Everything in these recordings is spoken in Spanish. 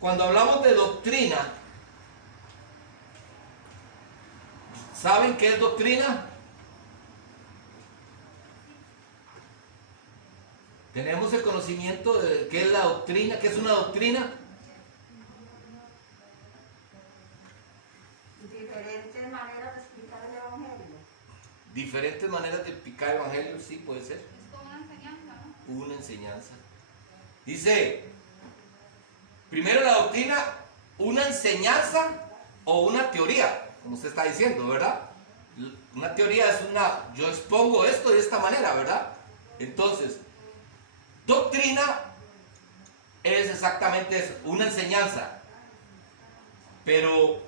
Cuando hablamos de doctrina, ¿saben qué es doctrina? ¿Tenemos el conocimiento de qué es la doctrina? ¿Qué es una doctrina? Diferentes maneras de explicar el Evangelio. Diferentes maneras de explicar el Evangelio, sí, puede ser. Es como una enseñanza, ¿no? Una enseñanza. Dice, primero la doctrina, una enseñanza o una teoría, como usted está diciendo, ¿verdad? Una teoría es yo expongo esto de esta manera, ¿verdad? Entonces, doctrina es exactamente eso, una enseñanza. Pero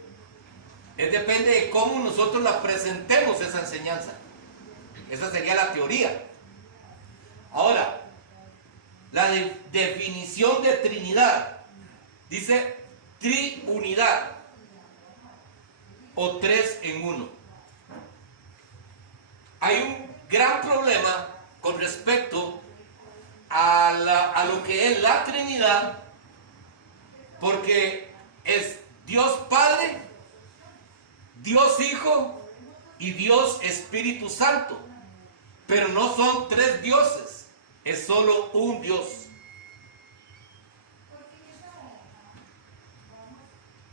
depende de cómo nosotros la presentemos esa enseñanza. Esa sería la teoría. Ahora, la definición de Trinidad dice triunidad o tres en uno. Hay un gran problema con respecto a lo que es la Trinidad, porque es Dios Padre, Dios Hijo y Dios Espíritu Santo, pero no son tres dioses, es solo un Dios.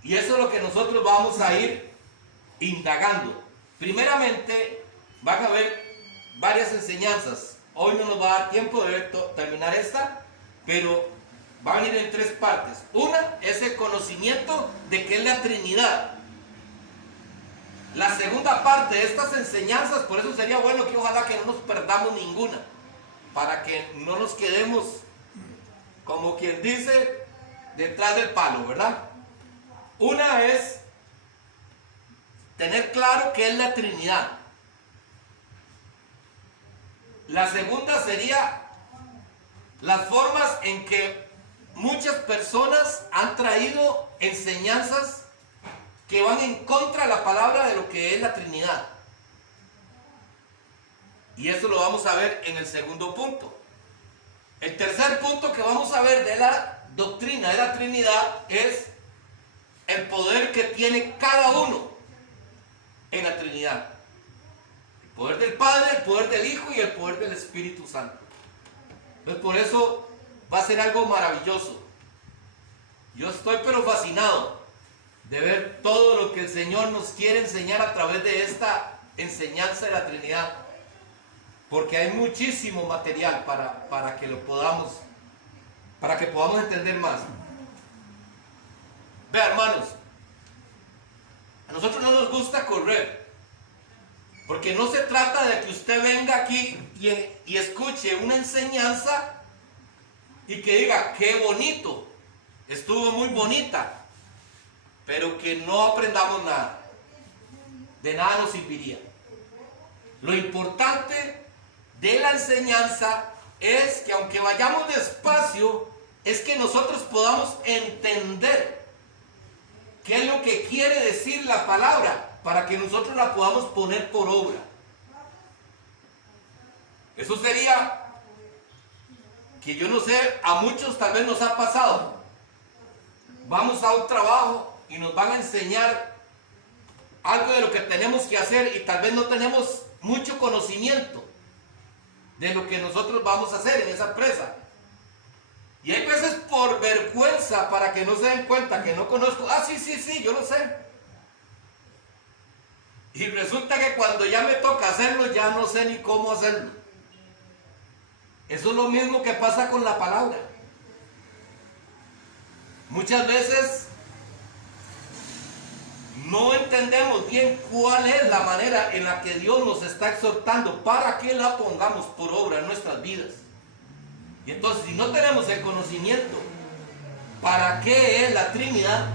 Y eso es lo que nosotros vamos a ir indagando. Primeramente, van a haber varias enseñanzas. Hoy no nos va a dar tiempo de terminar esta, pero van a ir en tres partes. Una es el conocimiento de qué es la Trinidad. La segunda parte de estas enseñanzas, por eso sería bueno que ojalá que no nos perdamos ninguna, para que no nos quedemos, como quien dice, detrás del palo, ¿verdad? Una es tener claro qué es la Trinidad. La segunda sería las formas en que muchas personas han traído enseñanzas que van en contra de la palabra de lo que es la Trinidad. Y eso lo vamos a ver en el segundo punto. El tercer punto que vamos a ver de la doctrina de la Trinidad es el poder que tiene cada uno en la Trinidad. El poder del Padre, el poder del Hijo y el poder del Espíritu Santo. Entonces por eso va a ser algo maravilloso. Yo estoy pero fascinado de ver todo lo que el Señor nos quiere enseñar a través de esta enseñanza de la Trinidad. Porque hay muchísimo material para que lo podamos, para que podamos entender más. Vea, hermanos, a nosotros no nos gusta correr, porque no se trata de que usted venga aquí y escuche una enseñanza y que diga, qué bonito, estuvo muy bonita, pero que no aprendamos nada. De nada nos serviría. Lo importante de la enseñanza es que aunque vayamos despacio, es que nosotros podamos entender qué es lo que quiere decir la palabra, para que nosotros la podamos poner por obra. Eso sería que yo no sé, a muchos tal vez nos ha pasado. Vamos a un trabajo y nos van a enseñar algo de lo que tenemos que hacer y tal vez no tenemos mucho conocimiento de lo que nosotros vamos a hacer en esa empresa. Y hay veces por vergüenza, para que no se den cuenta que no conozco, sí, yo lo sé. Y resulta que cuando ya me toca hacerlo, ya no sé ni cómo hacerlo. Eso es lo mismo que pasa con la palabra. Muchas veces no entendemos bien cuál es la manera en la que Dios nos está exhortando para que la pongamos por obra en nuestras vidas. Y entonces, si no tenemos el conocimiento para qué es la Trinidad,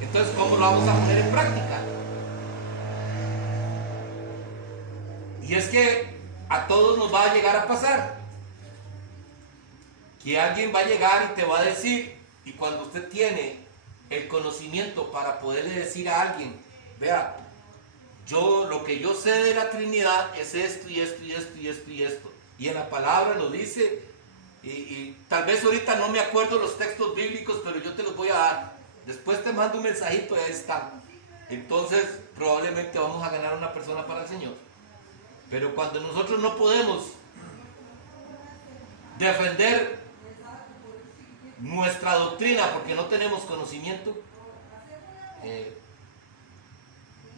entonces ¿cómo lo vamos a poner en práctica? Y es que a todos nos va a llegar a pasar que alguien va a llegar y te va a decir, y cuando usted tiene el conocimiento para poderle decir a alguien, vea, lo que yo sé de la Trinidad es esto y esto y esto y esto y esto, y en la palabra lo dice, y tal vez ahorita no me acuerdo los textos bíblicos, pero yo te los voy a dar. después te mando un mensajito y ahí está. Entonces probablemente vamos a ganar una persona para el Señor. Pero cuando nosotros no podemos defender nuestra doctrina porque no tenemos conocimiento,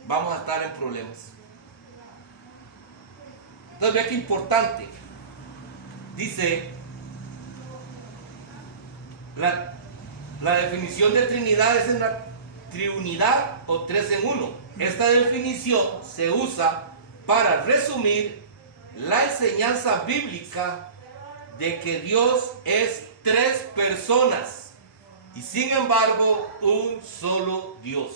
vamos a estar en problemas. Entonces vea qué importante. Dice, la definición de Trinidad es en la triunidad o tres en uno. Esta definición se usa para resumir la enseñanza bíblica de que Dios es tres personas y sin embargo un solo Dios.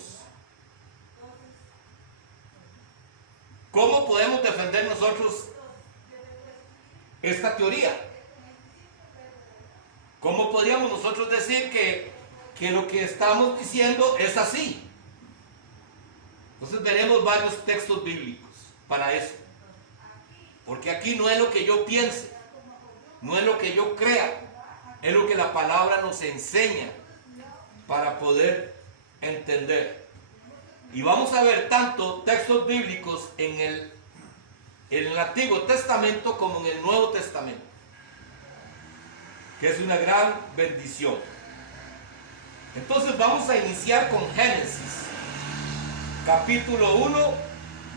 ¿Cómo podemos defender nosotros esta teoría? ¿Cómo podríamos nosotros decir que lo que estamos diciendo es así? Entonces veremos varios textos bíblicos para eso. Porque aquí no es lo que yo piense, no es lo que yo crea, es lo que la palabra nos enseña para poder entender. Y vamos a ver tanto textos bíblicos en el Antiguo Testamento como en el Nuevo Testamento, que es una gran bendición. Entonces vamos a iniciar con Génesis, capítulo 1,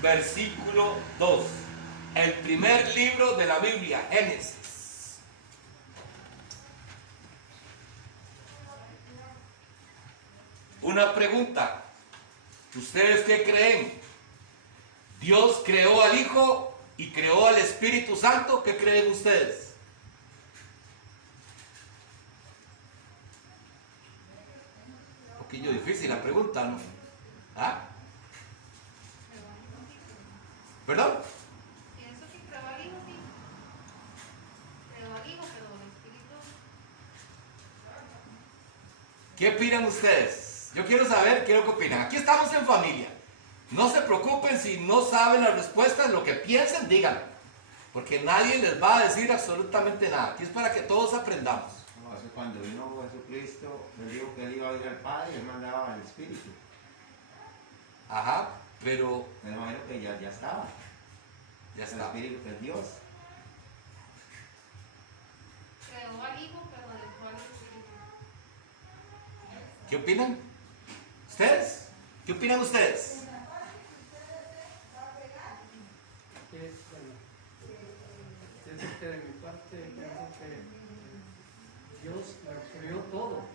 versículo 2. El primer libro de la Biblia, Génesis. Una pregunta. ¿Ustedes qué creen? ¿Dios creó al Hijo y creó al Espíritu Santo? ¿Qué creen ustedes? Un poquillo difícil la pregunta, ¿no? ¿Ah? ¿Perdón? Pienso que creó al Hijo, sí. Creó al Hijo, pero el Espíritu. ¿Qué opinan ustedes? Yo quiero saber qué opinan. Aquí estamos en familia. No se preocupen si no saben las respuestas, lo que piensen, díganlo. Porque nadie les va a decir absolutamente nada. Aquí es para que todos aprendamos. No, eso cuando vino Jesucristo, él dijo que él iba a ir al Padre y él mandaba al Espíritu. Ajá, pero Me imagino que ya estaba. ya El está. Espíritu que es Dios. Creó al Hijo, pero dejó al Espíritu. ¿Qué opinan? ¿Ustedes? ¿Qué opinan ustedes? Pienso que de mi parte, pienso que Dios lo creó todo.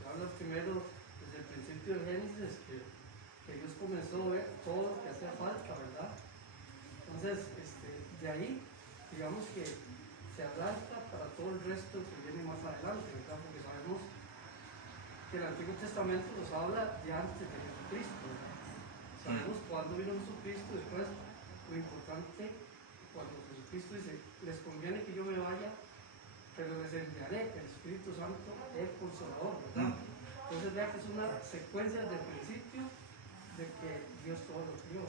Se habla primero desde el principio de Génesis que Dios comenzó a ver todo lo que hacía falta, ¿verdad? Entonces, de ahí, digamos que se arrastra para todo el resto que viene más adelante, ¿verdad? Porque sabemos que el Antiguo Testamento nos habla de antes de Jesucristo, ¿verdad? Sabemos cuándo vino Jesucristo, después lo importante, cuando Jesucristo dice, les conviene que yo me vaya, pero les enviaré el Espíritu Santo, el Consolador, ¿verdad? Entonces vea que es una secuencia desde el principio de que Dios todo lo crió.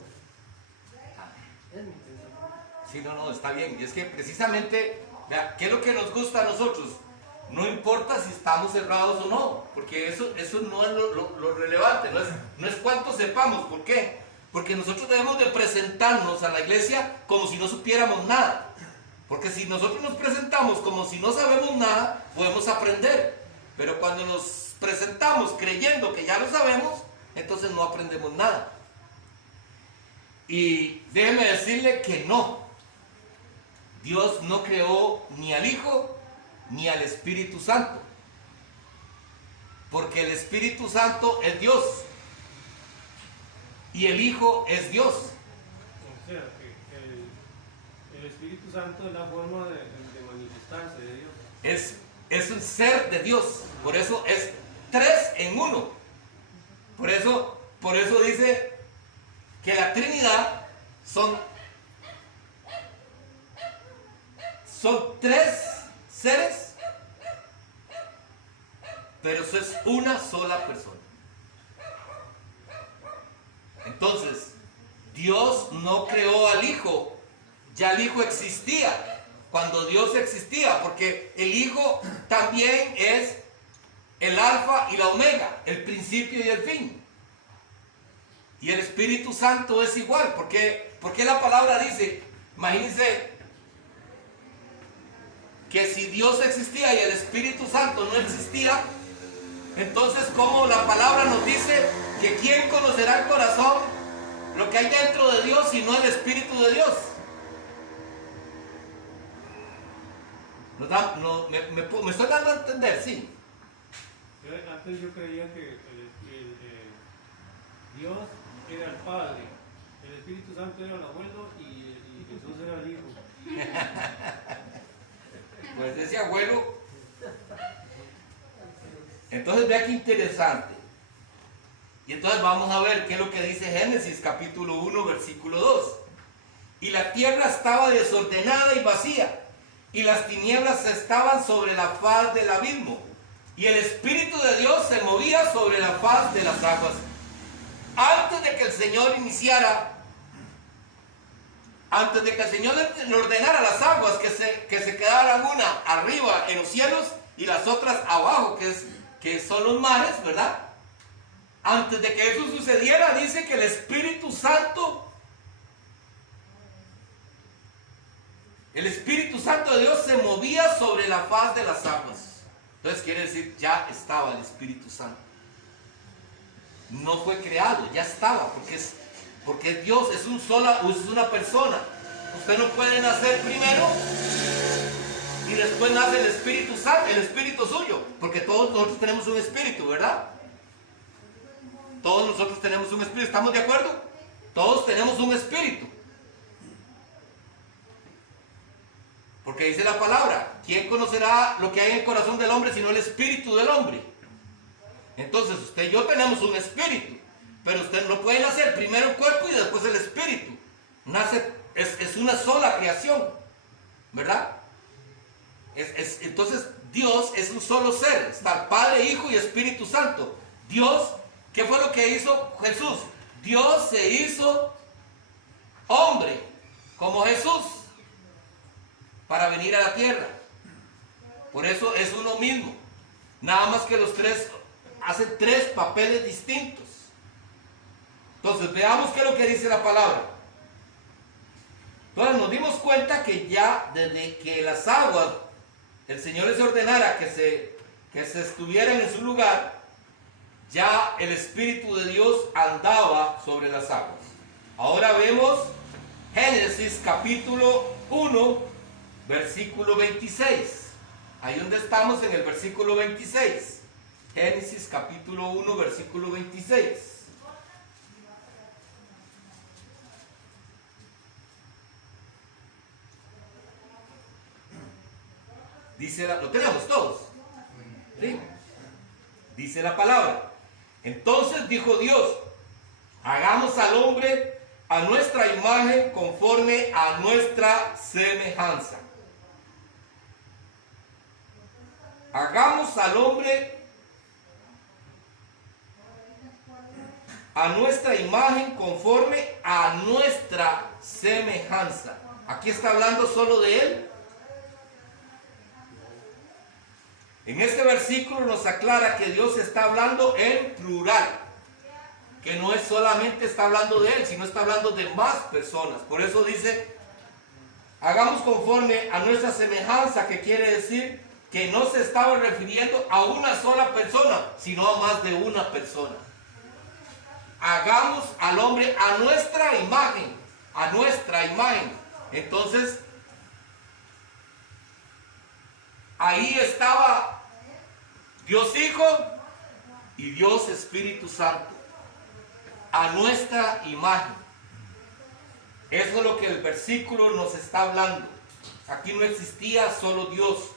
Es mi pensamiento. Sí, no, está bien. Y es que precisamente, vea, ¿qué es lo que nos gusta a nosotros? No importa si estamos cerrados o no, porque eso no es lo relevante, no es cuánto sepamos. ¿Por qué? Porque nosotros debemos de presentarnos a la iglesia como si no supiéramos nada. Porque si nosotros nos presentamos como si no sabemos nada, podemos aprender. Pero cuando nos presentamos creyendo que ya lo sabemos, entonces no aprendemos nada. Y déjeme decirle que no. Dios no creó ni al Hijo ni al Espíritu Santo. Porque el Espíritu Santo es Dios. Y el Hijo es Dios. O sea, que el Espíritu Santo es la forma de manifestarse de Dios. Es un ser de Dios. Por eso es tres en uno. Por eso dice que la Trinidad son tres seres, pero eso es una sola persona. Entonces, Dios no creó al Hijo, ya el Hijo existía cuando Dios existía, porque el Hijo también es el alfa y la omega, el principio y el fin. Y el Espíritu Santo es igual, porque la palabra dice, imagínense que si Dios existía y el Espíritu Santo no existía, entonces ¿cómo la palabra nos dice que quién conocerá el corazón, lo que hay dentro de Dios, y no el Espíritu de Dios? Me estoy dando a entender, sí. Antes yo creía que Dios era el Padre, el Espíritu Santo era el abuelo y Jesús era el Hijo. Pues ese abuelo. Entonces vea qué interesante. Y entonces vamos a ver qué es lo que dice Génesis capítulo 1 versículo 2. Y la tierra estaba desordenada y vacía, y las tinieblas estaban sobre la faz del abismo, y el Espíritu de Dios se movía sobre la faz de las aguas. Antes de que el Señor le ordenara las aguas que se quedaran una arriba en los cielos y las otras abajo, que son los mares, ¿verdad? Antes de que eso sucediera, dice que el Espíritu Santo de Dios se movía sobre la faz de las aguas. Entonces quiere decir, ya estaba el Espíritu Santo. No fue creado, ya estaba, porque Dios es una persona. Usted no puede nacer primero y después nace el Espíritu Santo, el Espíritu suyo, porque todos nosotros tenemos un espíritu, ¿verdad? Todos nosotros tenemos un espíritu, ¿estamos de acuerdo? Todos tenemos un espíritu. Porque dice la palabra, ¿quién conocerá lo que hay en el corazón del hombre sino el espíritu del hombre? Entonces usted y yo tenemos un espíritu, pero usted no puede nacer primero el cuerpo y después el espíritu. Es una sola creación, ¿verdad? Entonces Dios es un solo ser, está Padre, Hijo y Espíritu Santo. Dios, ¿qué fue lo que hizo Jesús? Dios se hizo hombre como Jesús para venir a la tierra. Por eso es uno mismo. Nada más que los tres hacen tres papeles distintos. Entonces veamos qué es lo que dice la palabra. Entonces nos dimos cuenta que ya desde que las aguas, el Señor les ordenara que se estuvieran en su lugar, ya el Espíritu de Dios andaba sobre las aguas. Ahora vemos Génesis capítulo 1, versículo 26. Ahí donde estamos, en el versículo 26. Génesis capítulo 1, versículo 26. ¿Lo tenemos todos? ¿Sí? Dice la palabra. Entonces dijo Dios, hagamos al hombre a nuestra imagen conforme a nuestra semejanza. Hagamos al hombre a nuestra imagen conforme a nuestra semejanza. Aquí está hablando solo de él. En este versículo nos aclara que Dios está hablando en plural, que no es solamente está hablando de él, sino está hablando de más personas. Por eso dice, hagamos conforme a nuestra semejanza, que quiere decir que no se estaba refiriendo a una sola persona, sino a más de una persona. Hagamos al hombre a nuestra imagen, a nuestra imagen. Entonces, ahí estaba Dios Hijo y Dios Espíritu Santo, a nuestra imagen. Eso es lo que el versículo nos está hablando. Aquí no existía solo Dios.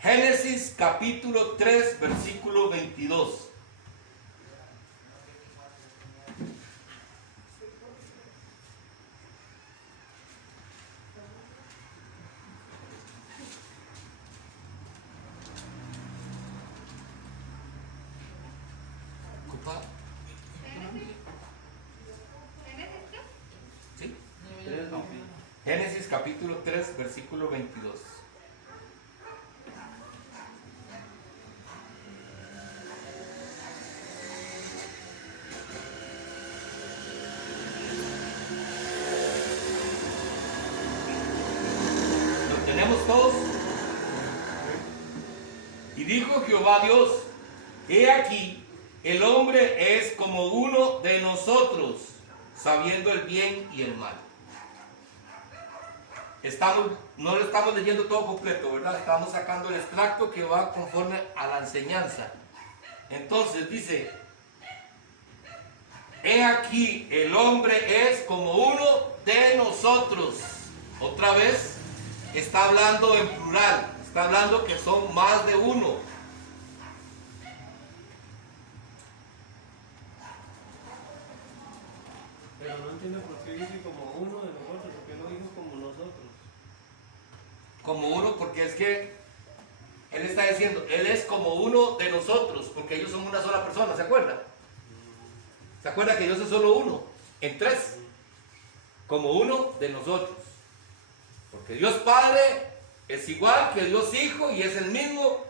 Génesis capítulo 3, versículo 22. ¿Sí? Génesis capítulo 3, versículo 22. Jehová Dios. He aquí, el hombre es como uno de nosotros, sabiendo el bien y el mal. No lo estamos leyendo todo completo, ¿verdad? Estamos sacando el extracto que va conforme a la enseñanza. Entonces dice, he aquí, el hombre es como uno de nosotros. Otra vez, está hablando en plural, está hablando que son más de uno. Pero no entiendo por qué dice como uno de nosotros, por qué no dijo como nosotros. Como uno, porque es que él está diciendo, él es como uno de nosotros, porque ellos son una sola persona, ¿se acuerda? ¿Se acuerda que Dios es solo uno? En tres. Como uno de nosotros. Porque Dios Padre es igual que Dios Hijo y es el mismo,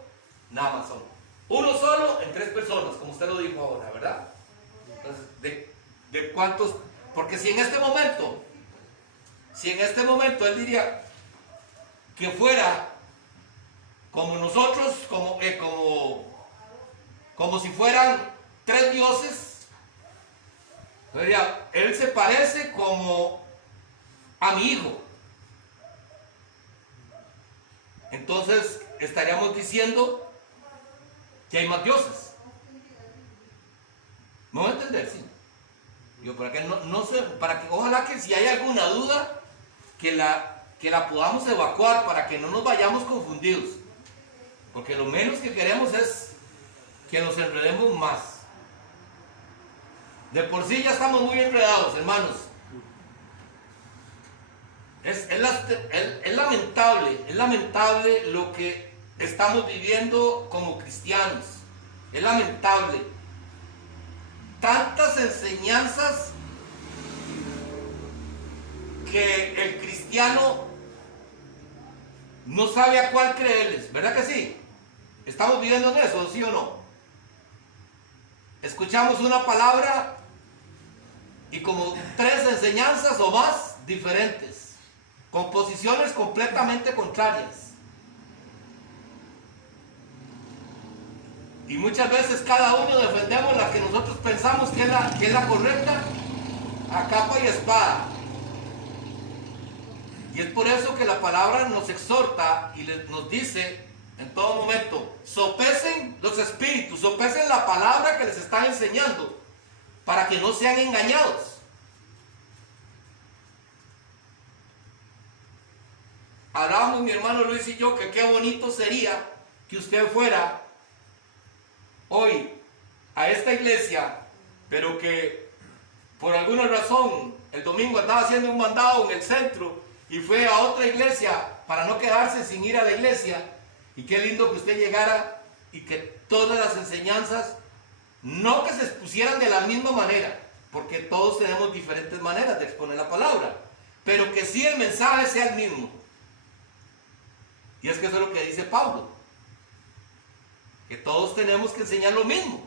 nada más son. Uno solo en tres personas, como usted lo dijo ahora, ¿verdad? Entonces, ¿de cuántos? Porque si en este momento Él diría que fuera como nosotros, como si fueran tres dioses, diría, Él se parece como a mi hijo. Entonces estaríamos diciendo que hay más dioses. ¿Me voy a entender? Sí. Yo para que no sé, para que ojalá que si hay alguna duda que la podamos evacuar para que no nos vayamos confundidos. Porque lo menos que queremos es que nos enredemos más. De por sí ya estamos muy enredados, hermanos. Es lamentable lo que estamos viviendo como cristianos. Es lamentable. Tantas enseñanzas que el cristiano no sabe a cuál creerles, ¿verdad que sí? ¿Estamos viviendo en eso, sí o no? Escuchamos una palabra y como tres enseñanzas o más diferentes, con posiciones completamente contrarias. Y muchas veces cada uno defendemos la que nosotros pensamos que es la correcta a capa y espada. Y es por eso que la palabra nos exhorta y nos dice en todo momento, sopesen los espíritus, sopesen la palabra que les están enseñando para que no sean engañados. Hablábamos mi hermano Luis y yo que qué bonito sería que usted fuera hoy a esta iglesia, pero que por alguna razón el domingo andaba haciendo un mandado en el centro y fue a otra iglesia para no quedarse sin ir a la iglesia. Y qué lindo que usted llegara y que todas las enseñanzas, no que se expusieran de la misma manera, porque todos tenemos diferentes maneras de exponer la palabra, pero que sí el mensaje sea el mismo. Y es que eso es lo que dice Pablo, que todos tenemos que enseñar lo mismo.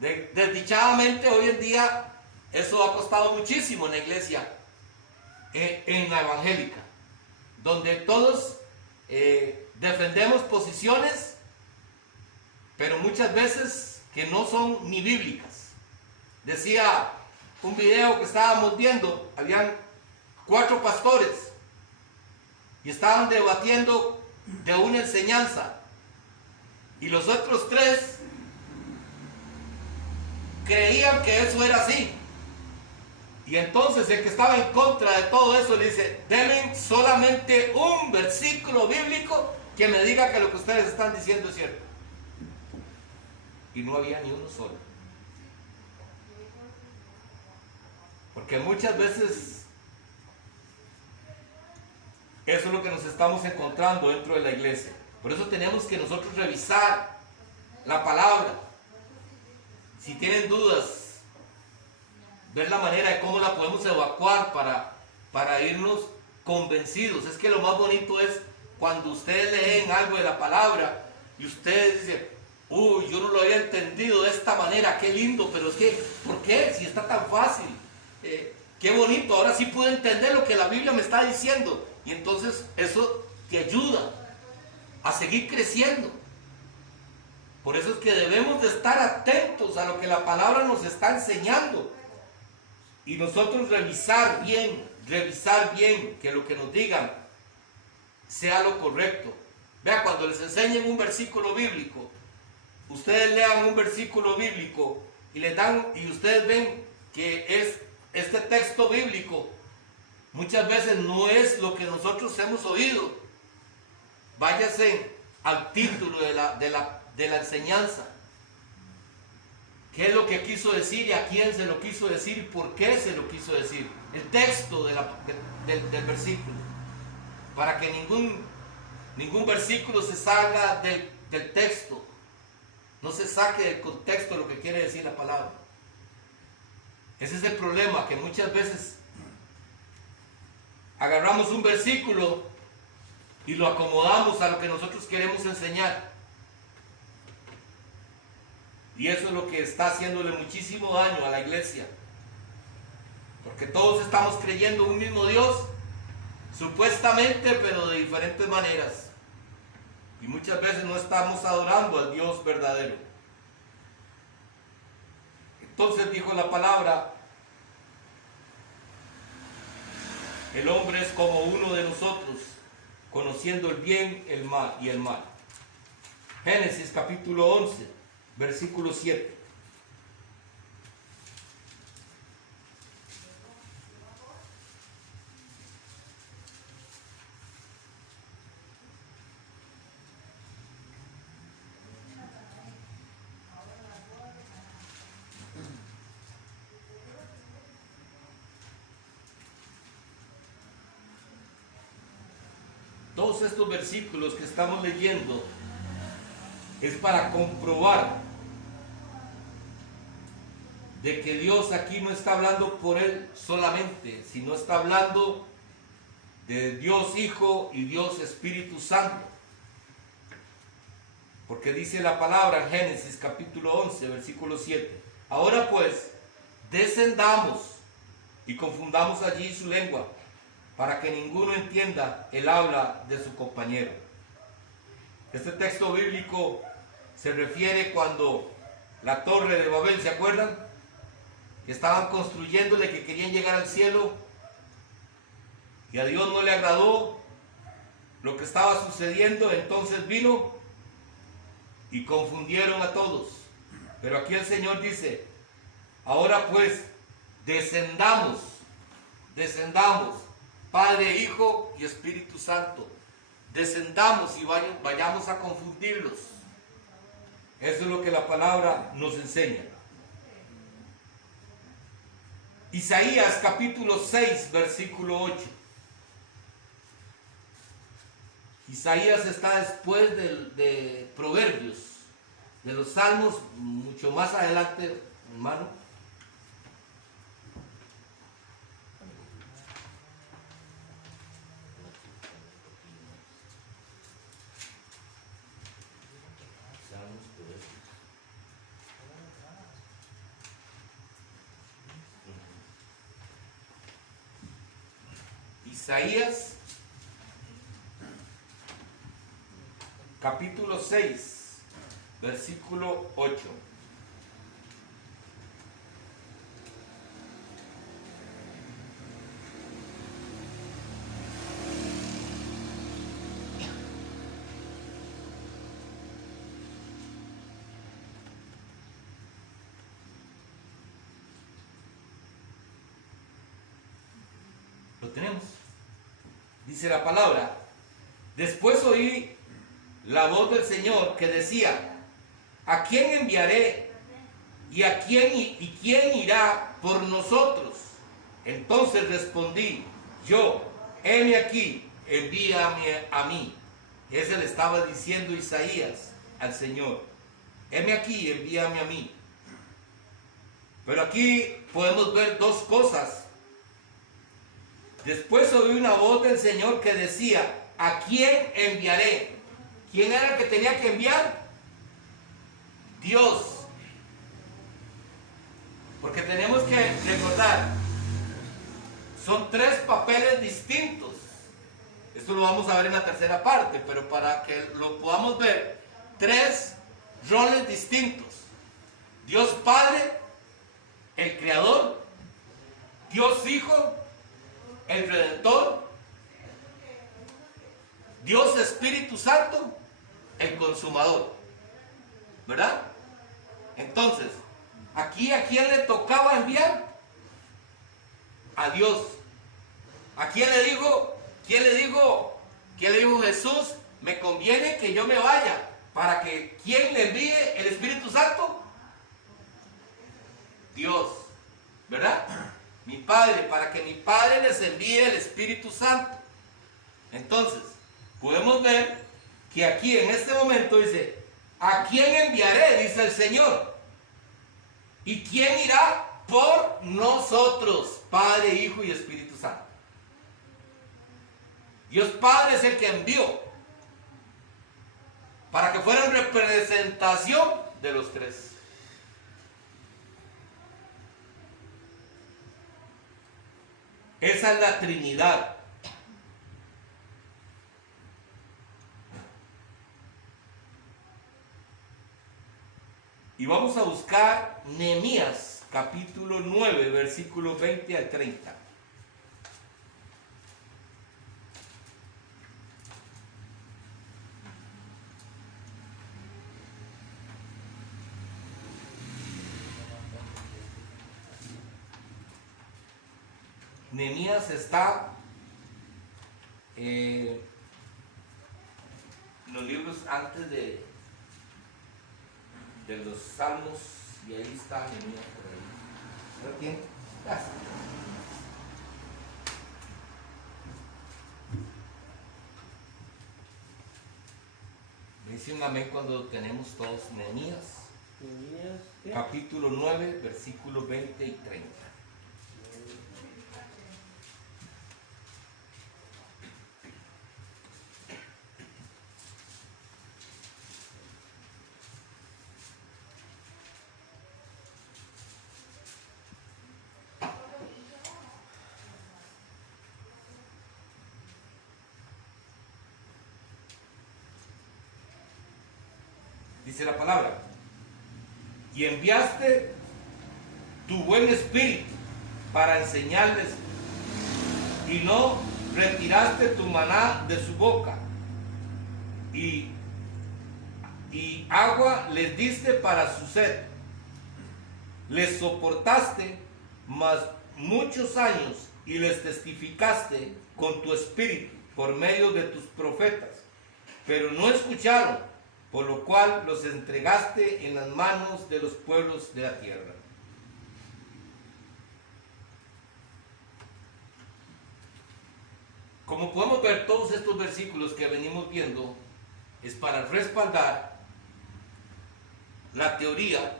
Desdichadamente hoy en día eso ha costado muchísimo en la iglesia, en la evangélica, donde todos defendemos posiciones, pero muchas veces que no son ni bíblicas. Decía un video que estábamos viendo, habían 4 pastores y estaban debatiendo de una enseñanza. Y los otros 3 creían que eso era así. Y entonces el que estaba en contra de todo eso le dice, denme solamente un versículo bíblico que me diga que lo que ustedes están diciendo es cierto. Y no había ni uno solo. Porque muchas veces eso es lo que nos estamos encontrando dentro de la iglesia. Por eso tenemos que nosotros revisar la palabra. Si tienen dudas, ver la manera de cómo la podemos evacuar para irnos convencidos. Es que lo más bonito es cuando ustedes leen algo de la palabra y ustedes dicen, uy, yo no lo había entendido de esta manera, qué lindo, pero es que, ¿por qué? Si está tan fácil, qué bonito, ahora sí puedo entender lo que la Biblia me está diciendo. Y entonces eso te ayuda a seguir creciendo. Por eso es que debemos de estar atentos a lo que la palabra nos está enseñando. Y nosotros revisar bien que lo que nos digan sea lo correcto. Vea, cuando les enseñen un versículo bíblico, ustedes lean un versículo bíblico y les dan, y ustedes ven que es este texto bíblico, muchas veces no es lo que nosotros hemos oído. Váyase al título de la enseñanza. ¿Qué es lo que quiso decir y a quién se lo quiso decir y por qué se lo quiso decir? El texto del versículo. Para que ningún versículo se salga del texto. No se saque del contexto lo que quiere decir la palabra. Ese es el problema, que muchas veces agarramos un versículo y lo acomodamos a lo que nosotros queremos enseñar. Y eso es lo que está haciéndole muchísimo daño a la iglesia. Porque todos estamos creyendo en un mismo Dios, supuestamente, pero de diferentes maneras. Y muchas veces no estamos adorando al Dios verdadero. Entonces dijo la palabra, el hombre es como uno de nosotros, conociendo el bien, el mal y el mal. Génesis capítulo 11, versículo 7. Todos estos versículos que estamos leyendo es para comprobar de que Dios aquí no está hablando por Él solamente, sino está hablando de Dios Hijo y Dios Espíritu Santo. Porque dice la palabra en Génesis capítulo 11, versículo 7. Ahora pues, descendamos y confundamos allí su lengua, para que ninguno entienda el habla de su compañero. Este texto bíblico se refiere cuando la torre de Babel, ¿se acuerdan? Que estaban construyéndole, que querían llegar al cielo, y a Dios no le agradó lo que estaba sucediendo. Entonces vino y confundieron a todos. Pero aquí el Señor dice, ahora pues, descendamos, Padre, Hijo y Espíritu Santo, descendamos y vayamos a confundirlos. Eso es lo que la palabra nos enseña. Isaías capítulo 6, versículo 8. Isaías está después de Proverbios, de los Salmos, mucho más adelante, hermano. Isaías capítulo 6, versículo 8. Lo tenemos. Dice la palabra, después oí la voz del Señor que decía, ¿a quién enviaré? ¿Y quién irá por nosotros? Entonces respondí, yo, heme aquí, envíame a mí. Ese le estaba diciendo Isaías al Señor, heme aquí, envíame a mí. Pero aquí podemos ver dos cosas. Después oí una voz del Señor que decía, ¿a quién enviaré? ¿Quién era el que tenía que enviar? Dios. Porque tenemos que recordar, son tres papeles distintos. Esto lo vamos a ver en la tercera parte, pero para que lo podamos ver, tres roles distintos. Dios Padre, el Creador, Dios Hijo, el Redentor, Dios Espíritu Santo, el Consumador. ¿Verdad? Entonces, aquí ¿a quién le tocaba enviar? A Dios. ¿A quién le dijo? ¿Quién le dijo Jesús? Me conviene que yo me vaya para que ¿quién le envíe el Espíritu Santo? Dios. ¿Verdad? Mi Padre, para que mi Padre les envíe el Espíritu Santo. Entonces, podemos ver que aquí en este momento dice, ¿a quién enviaré? Dice el Señor. ¿Y quién irá por nosotros? Padre, Hijo y Espíritu Santo. Dios Padre es el que envió para que fueran representación de los tres. Esa es la Trinidad. Y vamos a buscar Nehemías, capítulo 9, versículos 20 al 30. Nehemías está en los libros antes de los Salmos, y ahí está Nehemías por ahí. ¿Pero quién? Gracias. Dice un amén cuando tenemos todos Nehemías, Nehemías, ¿qué? capítulo 9, versículos 20 y 30. Dice la palabra, y enviaste tu buen espíritu para enseñarles, y no retiraste tu maná de su boca, y agua les diste para su sed. Les soportaste más muchos años y les testificaste con tu espíritu por medio de tus profetas, pero no escucharon, por lo cual los entregaste en las manos de los pueblos de la tierra. Como podemos ver, todos estos versículos que venimos viendo es para respaldar la teoría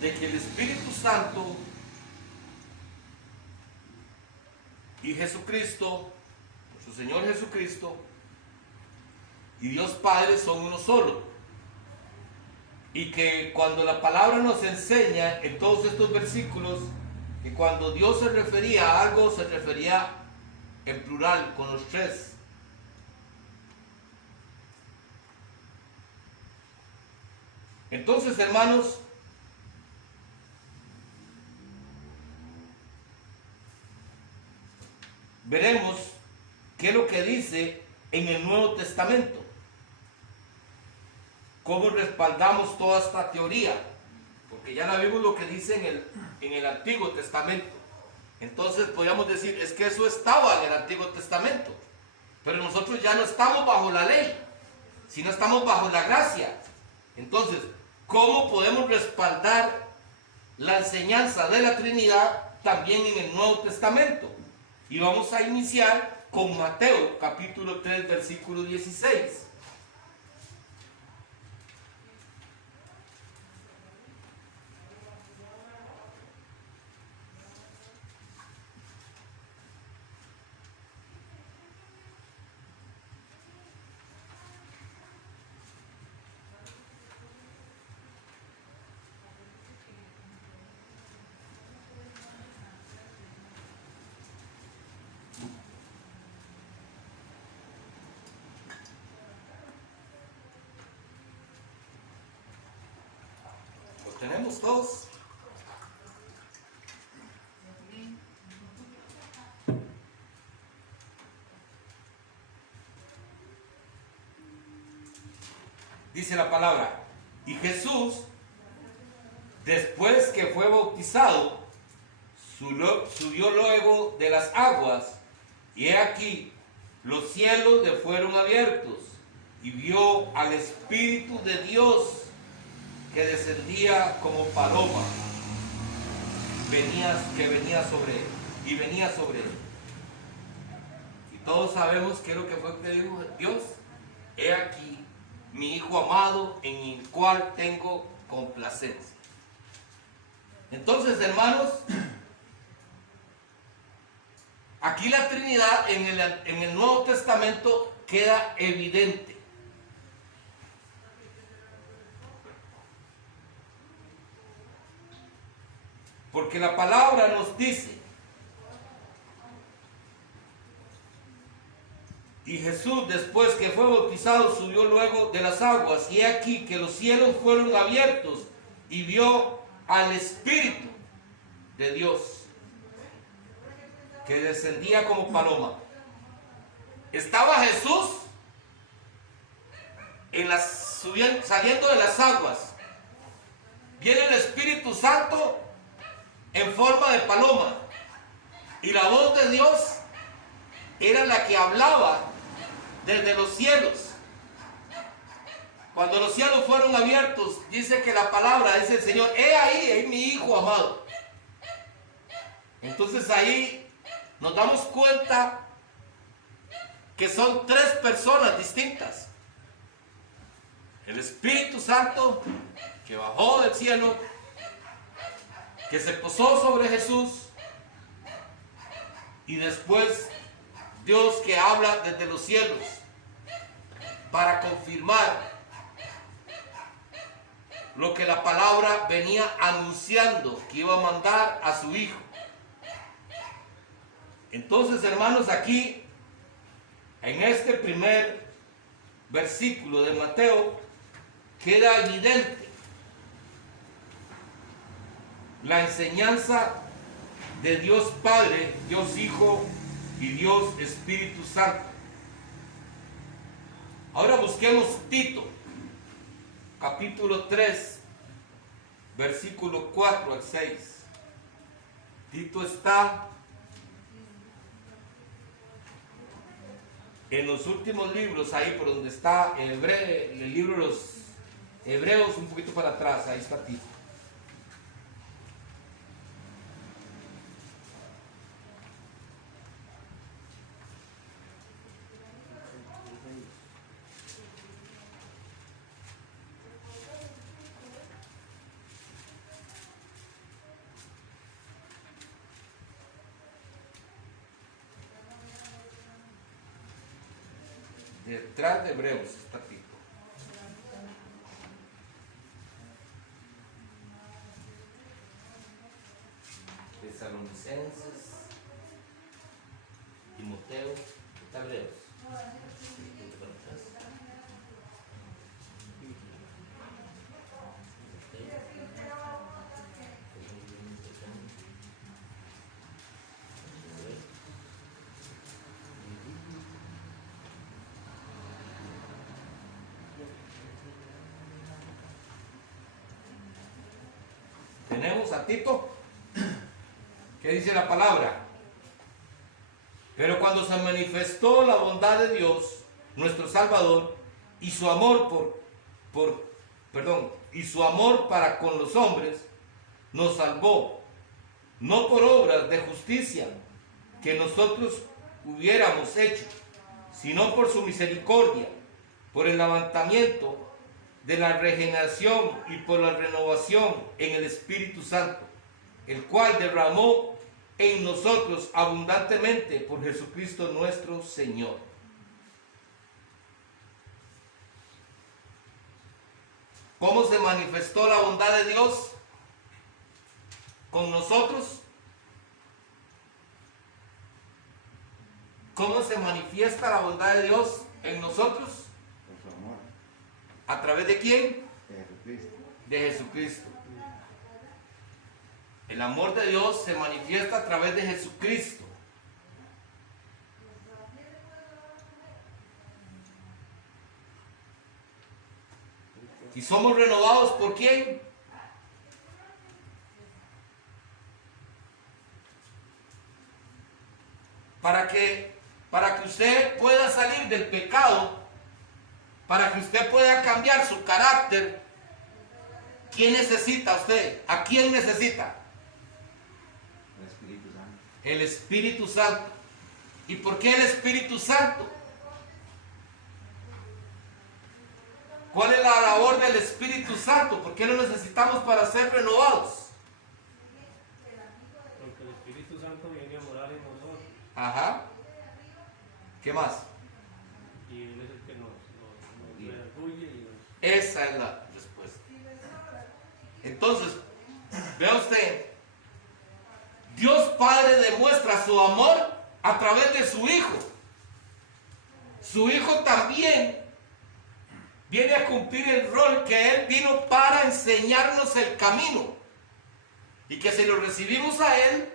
de que el Espíritu Santo y Jesucristo, nuestro Señor Jesucristo, y Dios Padre son uno solo. Y que cuando la palabra nos enseña en todos estos versículos, que cuando Dios se refería a algo, se refería en plural, con los tres. Entonces, hermanos, veremos qué es lo que dice en el Nuevo Testamento. ¿Cómo respaldamos toda esta teoría? Porque ya la vimos lo que dice en el Antiguo Testamento. Entonces podríamos decir, es que eso estaba en el Antiguo Testamento. Pero nosotros ya no estamos bajo la ley, sino estamos bajo la gracia. Entonces, ¿cómo podemos respaldar la enseñanza de la Trinidad también en el Nuevo Testamento? Y vamos a iniciar con Mateo, capítulo 3, versículo 16. tenemos todos? Dice la palabra, y Jesús, después que fue bautizado, subió luego de las aguas, y he aquí, los cielos le fueron abiertos, y vio al Espíritu de Dios que descendía como paloma, que venía sobre él, y venía sobre él. Y todos sabemos qué es lo que fue que dijo Dios. He aquí mi Hijo amado, en el cual tengo complacencia. Entonces, hermanos, aquí la Trinidad en el Nuevo Testamento queda evidente. Porque la palabra nos dice, y Jesús, después que fue bautizado, subió luego de las aguas, y he aquí que los cielos fueron abiertos, y vio al Espíritu de Dios, que descendía como paloma. Estaba Jesús saliendo de las aguas. Viene el Espíritu Santo en forma de paloma, y la voz de Dios era la que hablaba desde los cielos. Cuando los cielos fueron abiertos, dice que la palabra, dice el Señor, he ahí mi Hijo amado. Entonces ahí nos damos cuenta que son tres personas distintas. El Espíritu Santo que bajó del cielo, que se posó sobre Jesús, y después Dios que habla desde los cielos para confirmar lo que la palabra venía anunciando, que iba a mandar a su Hijo. Entonces, hermanos, aquí en este primer versículo de Mateo queda evidente la enseñanza de Dios Padre, Dios Hijo y Dios Espíritu Santo. Ahora busquemos Tito, capítulo 3, versículo 4 al 6. Tito está en los últimos libros, ahí por donde está el libro de los Hebreos, un poquito para atrás, ahí está Tito. Detrás de Hebreos está Tito. Tesalonicenses, Timoteo, está Hebreos. Tenemos a Tito, que dice la palabra: pero cuando se manifestó la bondad de Dios, nuestro Salvador, y su amor y su amor para con los hombres, nos salvó, no por obras de justicia que nosotros hubiéramos hecho, sino por su misericordia, por el levantamiento de la regeneración y por la renovación en el Espíritu Santo, el cual derramó en nosotros abundantemente por Jesucristo nuestro Señor. ¿Cómo se manifestó la bondad de Dios con nosotros? ¿Cómo se manifiesta la bondad de Dios en nosotros? Por su amor, ¿A través de quién? de Jesucristo. De Jesucristo. El amor de Dios se manifiesta a través de Jesucristo. ¿Y somos renovados por quién? Para que usted pueda salir del pecado, para que usted pueda cambiar su carácter, ¿quién necesita usted? ¿A quién necesita? El Espíritu Santo. El Espíritu Santo. ¿Y por qué el Espíritu Santo? ¿Cuál es la labor del Espíritu Santo? ¿Por qué lo necesitamos para ser renovados? Porque el Espíritu Santo viene a morar en nosotros Ajá. ¿Qué más? y Él es el que nos redarguye y nos... Esa es la respuesta. Entonces, vea usted, Dios Padre demuestra su amor a través de su Hijo. Su Hijo también viene a cumplir el rol que Él vino para enseñarnos el camino. Y que si lo recibimos a Él,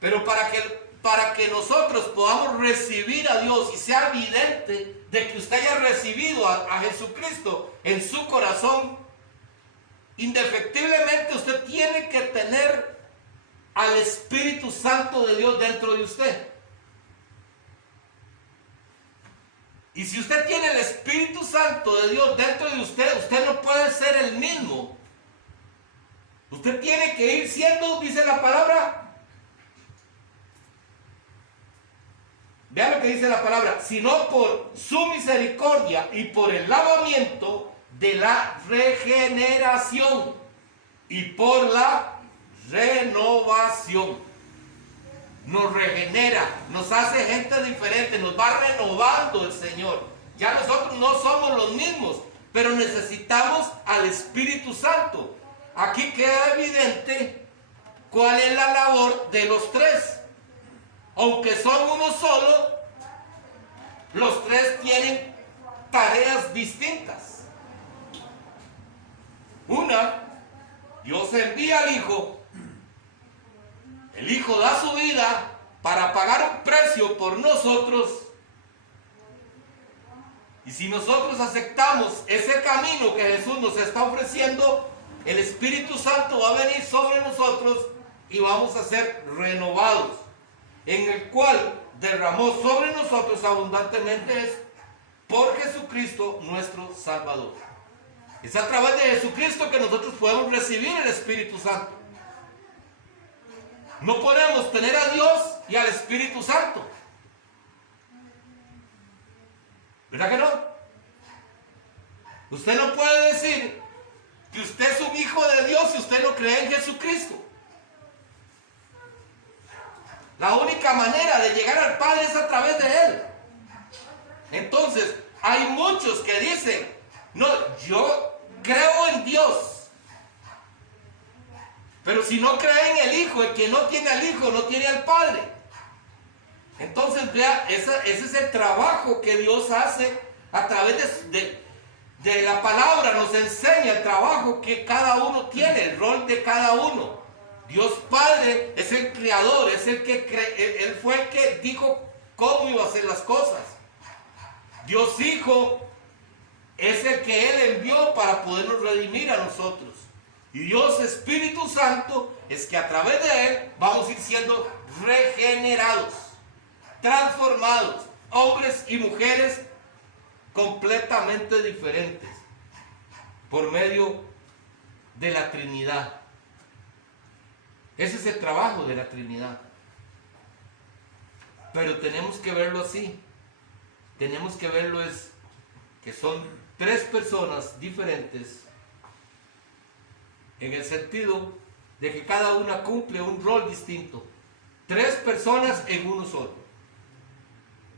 pero para que nosotros podamos recibir a Dios y sea evidente de que usted haya recibido a Jesucristo en su corazón, indefectiblemente usted tiene que tener al Espíritu Santo de Dios dentro de usted. Y si usted tiene el Espíritu Santo de Dios dentro de usted, usted no puede ser el mismo. Usted tiene que ir siendo, dice la palabra. Vean lo que dice la palabra, sino por su misericordia y por el lavamiento de la regeneración y por la renovación. Nos regenera, nos hace gente diferente, nos va renovando el Señor. Ya nosotros no somos los mismos, pero necesitamos al Espíritu Santo. Aquí queda evidente cuál es la labor de los tres. Aunque son uno solo, los tres tienen tareas distintas. Una, Dios envía al Hijo. El Hijo da su vida para pagar un precio por nosotros. Y si nosotros aceptamos ese camino que Jesús nos está ofreciendo, el Espíritu Santo va a venir sobre nosotros y vamos a ser renovados, en el cual derramó sobre nosotros abundantemente es por Jesucristo nuestro Salvador. Es a través de Jesucristo que nosotros podemos recibir el Espíritu Santo. No podemos tener a Dios y al Espíritu Santo. ¿Verdad que no? Usted no puede decir que usted es un hijo de Dios si usted no cree en Jesucristo. La única manera de llegar al Padre es a través de Él. Entonces, hay muchos que dicen, no, yo creo en Dios. Pero si no cree en el Hijo, el que no tiene al Hijo no tiene al Padre. Entonces, vea, ese es el trabajo que Dios hace a través de la palabra. Nos enseña el trabajo que cada uno tiene, el rol de cada uno. Dios Padre es el creador, es el que Él fue el que dijo cómo iba a hacer las cosas. Dios Hijo es el que Él envió para podernos redimir a nosotros. Y Dios Espíritu Santo es que a través de Él vamos a ir siendo regenerados, transformados, hombres y mujeres completamente diferentes por medio de la Trinidad. Ese es el trabajo de la Trinidad. Pero tenemos que verlo así. Tenemos que verlo que son tres personas diferentes en el sentido de que cada una cumple un rol distinto. Tres personas en uno solo.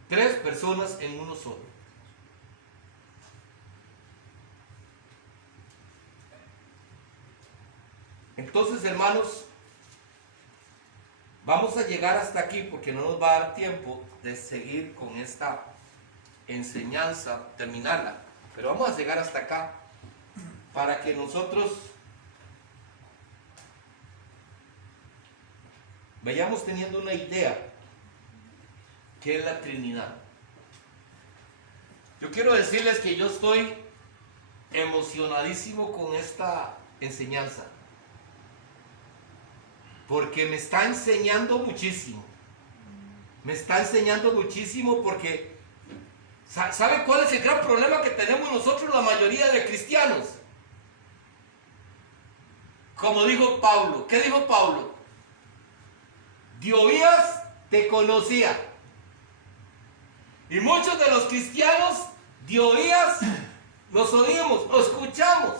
Tres personas en uno solo. Entonces, hermanos, vamos a llegar hasta aquí porque no nos va a dar tiempo de seguir con esta enseñanza, terminarla. Pero vamos a llegar hasta acá para que nosotros vayamos teniendo una idea qué es la Trinidad. Yo quiero decirles que yo estoy emocionadísimo con esta enseñanza, porque me está enseñando muchísimo. Me está enseñando muchísimo porque ¿sabe cuál es el gran problema que tenemos nosotros, la mayoría de cristianos? Como dijo Pablo, ¿qué dijo Pablo? De oídas te conocía. Y muchos de los cristianos de oídas los oímos, los escuchamos.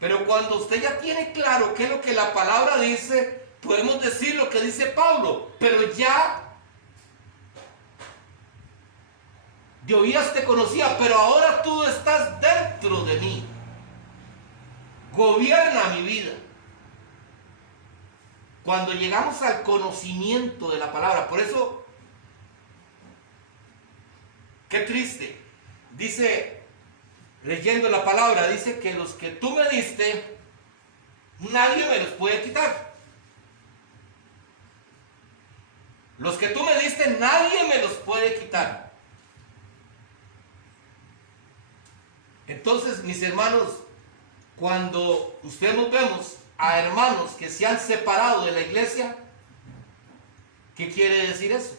Pero cuando usted ya tiene claro qué es lo que la palabra dice, podemos decir lo que dice Pablo, pero ya de oídas te conocía, pero ahora tú estás dentro de mí. Gobierna mi vida. Cuando llegamos al conocimiento de la palabra, por eso, qué triste, dice, leyendo la palabra, dice que los que tú me diste, nadie me los puede quitar. Los que tú me diste, nadie me los puede quitar. Entonces, mis hermanos, cuando ustedes nos vemos a hermanos que se han separado de la iglesia, ¿qué quiere decir eso?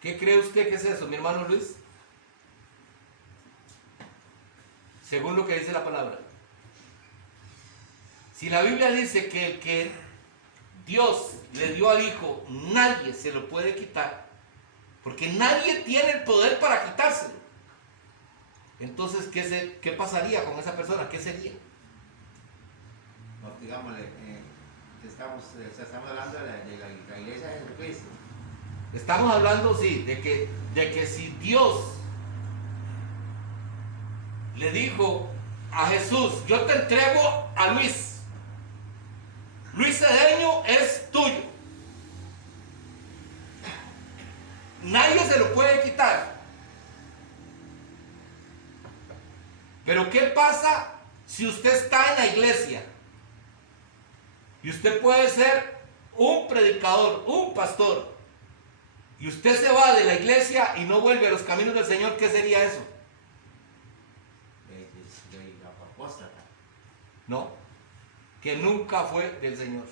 ¿Qué cree usted que es eso, mi hermano Luis? Según lo que dice la palabra. Si la Biblia dice que el que Dios le dio al Hijo, nadie se lo puede quitar, porque nadie tiene el poder para quitárselo. Entonces, ¿qué pasaría con esa persona? ¿Qué sería? No, digámosle, estamos hablando de la iglesia de Jesucristo. Estamos hablando, sí, de que si Dios le dijo a Jesús, yo te entrego a Luis Cedeño es tuyo, nadie se lo puede quitar. Pero ¿qué pasa si usted está en la iglesia? Y usted puede ser un predicador, un pastor, y usted se va de la iglesia y no vuelve a los caminos del Señor. ¿Qué sería eso? De apóstata. No, que nunca fue del Señor.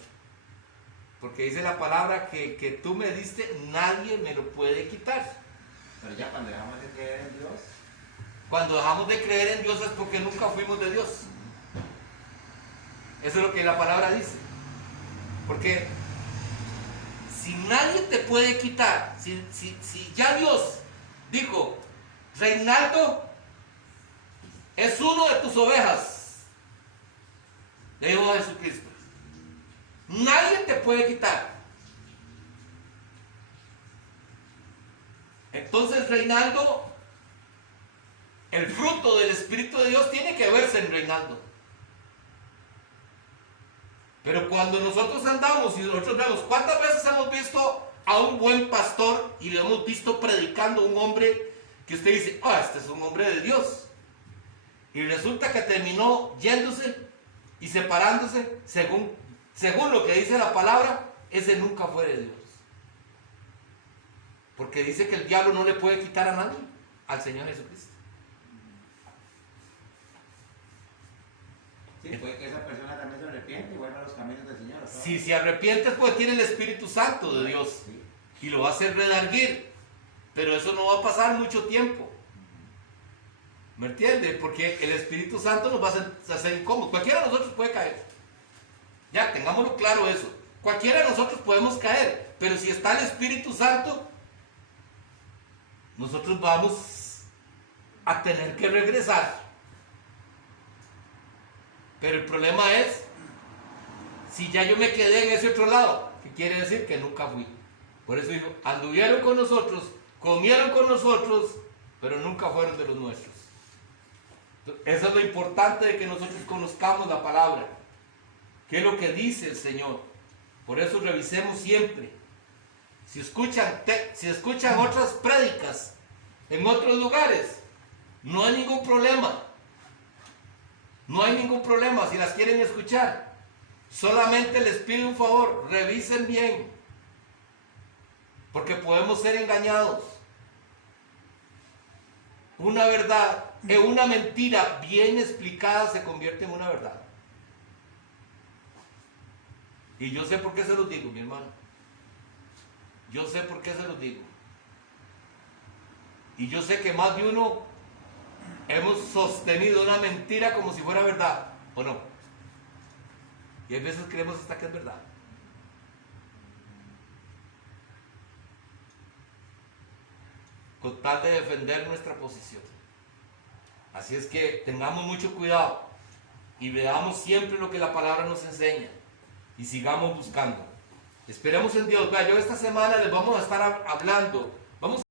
Porque dice la palabra que tú me diste, nadie me lo puede quitar. Pero ya cuando dejamos de creer en Dios, Cuando dejamos de creer en Dios es porque nunca fuimos de Dios. Eso es lo que la palabra dice. Porque si nadie te puede quitar, si ya Dios dijo, Reinaldo es uno de tus ovejas, le dijo a Jesucristo, nadie te puede quitar. Entonces, Reinaldo, el fruto del Espíritu de Dios tiene que verse en Reinaldo. Pero cuando nosotros andamos y nosotros vemos, ¿cuántas veces hemos visto a un buen pastor y le hemos visto predicando a un hombre que usted dice, este es un hombre de Dios? Y resulta que terminó yéndose y separándose, según lo que dice la palabra, ese nunca fue de Dios. Porque dice que el diablo no le puede quitar a nadie, al Señor Jesucristo. sí, puede que esa persona también se arrepiente y vuelva a los caminos del Señor. ¿sabes? Si se arrepiente, pues tiene el Espíritu Santo de Dios Sí. y lo va a hacer redarguir, pero eso no va a pasar mucho tiempo. ¿Me entiende? Porque el Espíritu Santo nos va a hacer incómodos. Cualquiera de nosotros puede caer. Ya, tengámoslo claro eso. Cualquiera de nosotros podemos caer, pero si está el Espíritu Santo, nosotros vamos a tener que regresar. Pero el problema es, si ya yo me quedé en ese otro lado, ¿qué quiere decir? Que nunca fui. Por eso digo, anduvieron con nosotros, comieron con nosotros, pero nunca fueron de los nuestros. Eso es lo importante de que nosotros conozcamos la palabra. ¿Qué es lo que dice el Señor? Por eso revisemos siempre. Si escuchan otras prédicas en otros lugares, no hay ningún problema. No hay ningún problema si las quieren escuchar. Solamente les pido un favor, revisen bien, porque podemos ser engañados. Una verdad, una mentira bien explicada se convierte en una verdad. Y yo sé por qué se los digo, mi hermano. Yo sé por qué se los digo. Y yo sé que más de uno hemos sostenido una mentira como si fuera verdad, ¿o no? Y hay veces creemos hasta que es verdad. Con tal de defender nuestra posición. Así es que tengamos mucho cuidado y veamos siempre lo que la palabra nos enseña y sigamos buscando. Esperemos en Dios. Vea, yo esta semana les vamos a estar hablando. Vamos